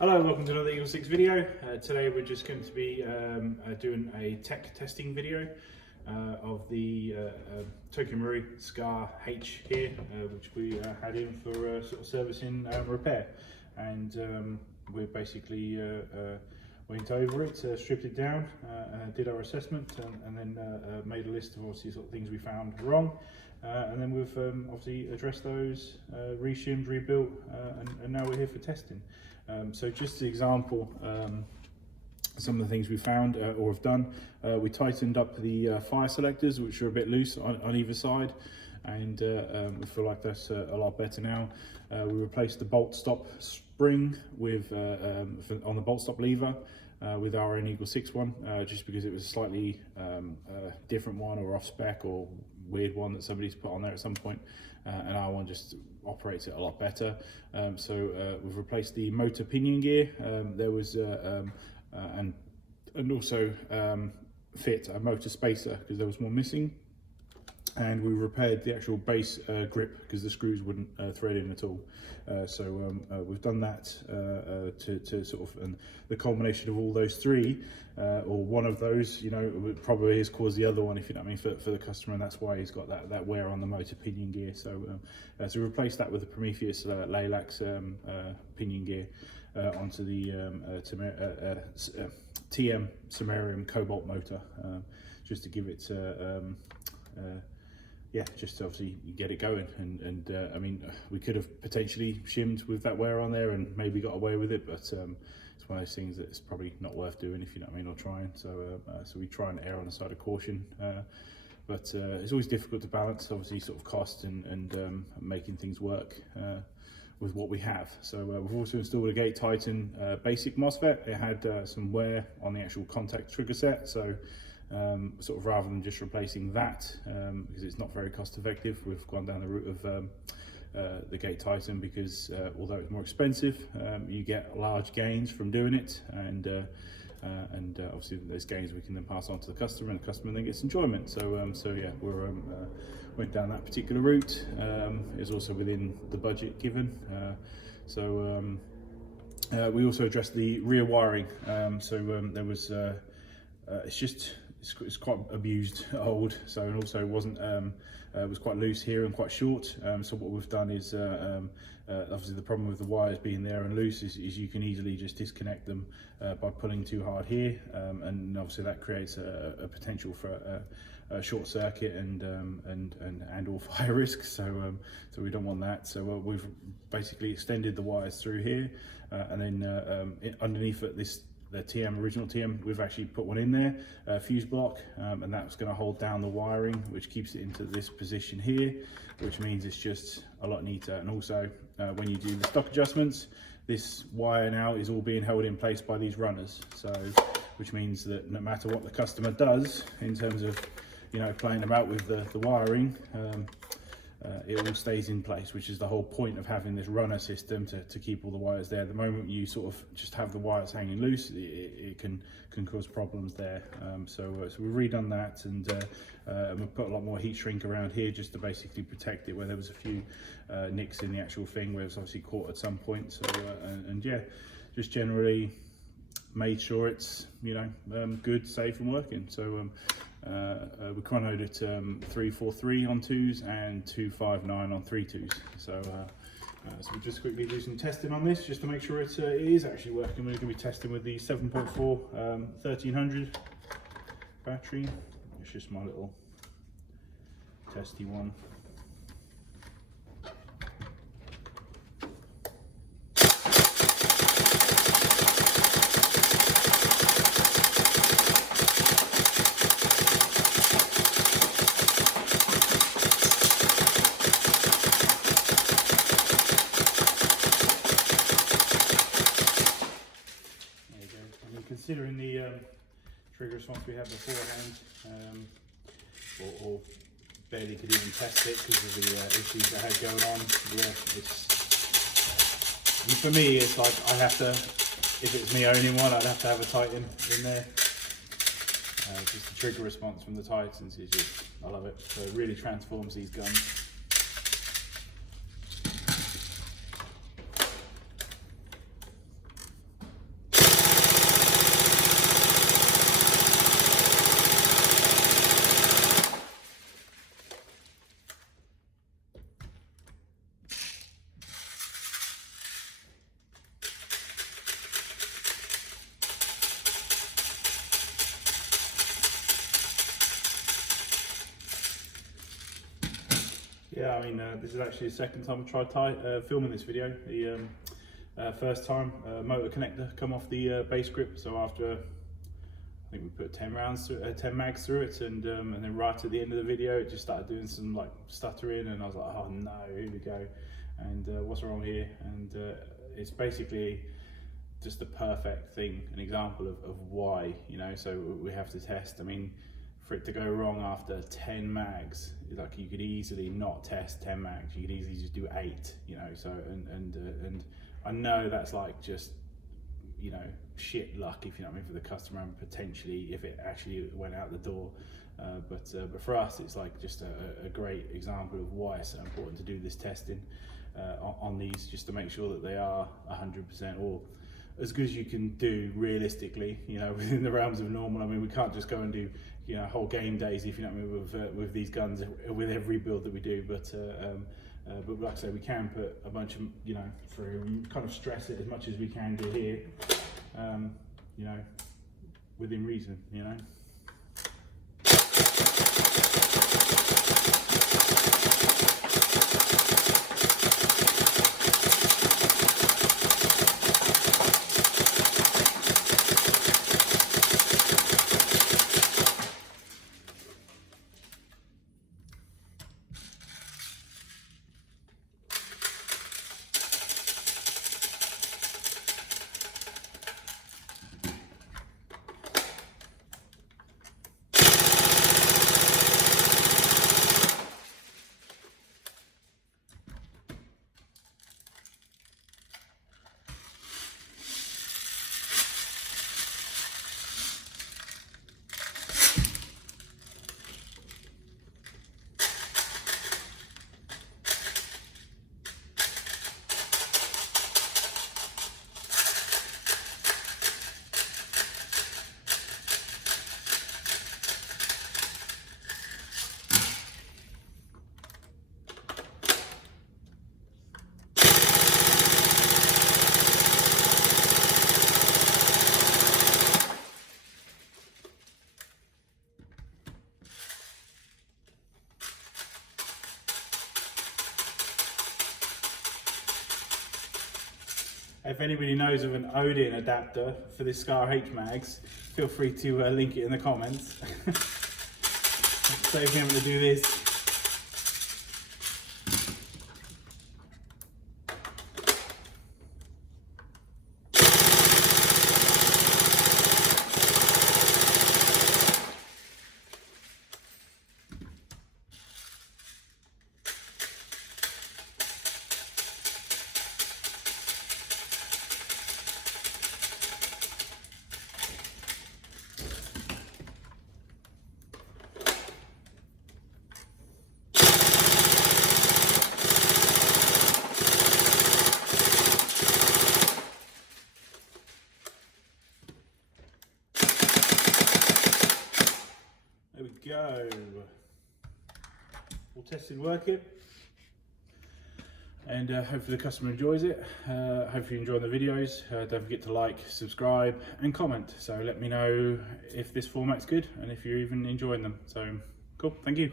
Hello, welcome to another Eagle 6 video. Today we're just going to be doing a tech testing video of the Tokyo Marui SCAR H here, which we had in for sort of servicing and repair. And we basically went over it, stripped it down, did our assessment, and then made a list of obviously sort of things we found wrong. And then we've obviously addressed those, re-shimmed, rebuilt, and now we're here for testing. So just as an example, some of the things we found or have done, we tightened up the fire selectors, which are a bit loose on either side, and we feel like that's a lot better now. We replaced the bolt stop spring with on the bolt stop lever with our own Eagle 6 one, just because it was a slightly different one or off spec or weird one that somebody's put on there at some point, and our one just operates it a lot better. So we've replaced the motor pinion gear. There was and also fit a motor spacer because there was one missing, and we repaired the actual base grip because the screws wouldn't thread in at all. So we've done that to sort of, and the culmination of all those three, or one of those, you know, probably has caused the other one, if you know what I mean, for the customer, and that's why he's got that wear on the motor pinion gear. So so we replaced that with the Prometheus Lilacs pinion gear onto the TM Samarium Cobalt motor, just to give it yeah, just obviously you get it going, and I mean, we could have potentially shimmed with that wear on there and maybe got away with it, but it's one of those things that it's probably not worth doing, if you know what I mean, or trying. So so we try and err on the side of caution, but it's always difficult to balance, obviously, sort of cost and making things work with what we have. So we've also installed a Gate Titan basic Mosfet. It had some wear on the actual contact trigger set, so sort of rather than just replacing that, because it's not very cost effective, we've gone down the route of the Gate Titan, because although it's more expensive, you get large gains from doing it, and obviously those gains we can then pass on to the customer, and the customer then gets enjoyment. So so yeah, we're went down that particular route. It's also within the budget given. So we also addressed the rear wiring. There was it's quite abused old, so, and also wasn't was quite loose here and quite short. So what we've done is obviously the problem with the wires being there and loose is you can easily just disconnect them by pulling too hard here, and obviously that creates a potential for a short circuit and or fire risk. So so we don't want that. So we've basically extended the wires through here, and then underneath it, the original TM, we've actually put one in there, a fuse block, and that's going to hold down the wiring, which keeps it into this position here, which means it's just a lot neater. And also when you do the stock adjustments, this wire now is all being held in place by these runners, so which means that no matter what the customer does in terms of, you know, playing about with the wiring, it all stays in place, which is the whole point of having this runner system, to keep all the wires there. The moment you sort of just have the wires hanging loose, it can cause problems there. So we've redone that, and we've put a lot more heat shrink around here just to basically protect it where there was a few nicks in the actual thing where it was obviously caught at some point. So and yeah, just generally made sure it's, you know, good, safe and working. So we chronoed it 343 on 2s and 259 on 3.2s. So so we'll just quickly do some testing on this just to make sure it is actually working. We're going to be testing with the 7.4 1300 battery. It's just my little testy one. Considering the trigger response we had beforehand, or barely could even test it because of the issues I had going on. Yeah, for me, it's like I have to, if it's me owning one, I'd have to have a Titan in there. Just the trigger response from the Titans is just, I love it. So it really transforms these guns. Yeah, I mean, this is actually the second time I tried filming this video. The first time, motor connector come off the base grip. So after, I think we put 10 mags through it, and then right at the end of the video, it just started doing some like stuttering, and I was like, oh no, here we go. And what's wrong here? And it's basically just the perfect thing, an example of why, you know. So we have to test. I mean, for it to go wrong after 10 mags, like you could easily not test 10 mags, you could easily just do 8, you know. So and I know that's like just, you know, shit luck, if you know what I mean, for the customer, and potentially if it actually went out the door. But for us, it's like just a great example of why it's so important to do this testing on these, just to make sure that they are 100% or as good as you can do realistically, you know, within the realms of normal. I mean, we can't just go and do, you know, whole game days, if you know what I mean, with these guns, with every build that we do. But like I say, we can put a bunch of, you know, through and kind of stress it as much as we can do here, you know, within reason, you know. If anybody knows of an Odin adapter for this Scar H mags, feel free to link it in the comments. Save me having to do this. Go. All tested, working, and hopefully the customer enjoys it. Hopefully you're enjoying the videos. Don't forget to like, subscribe and comment, so let me know if this format's good and if you're even enjoying them. So cool, thank you.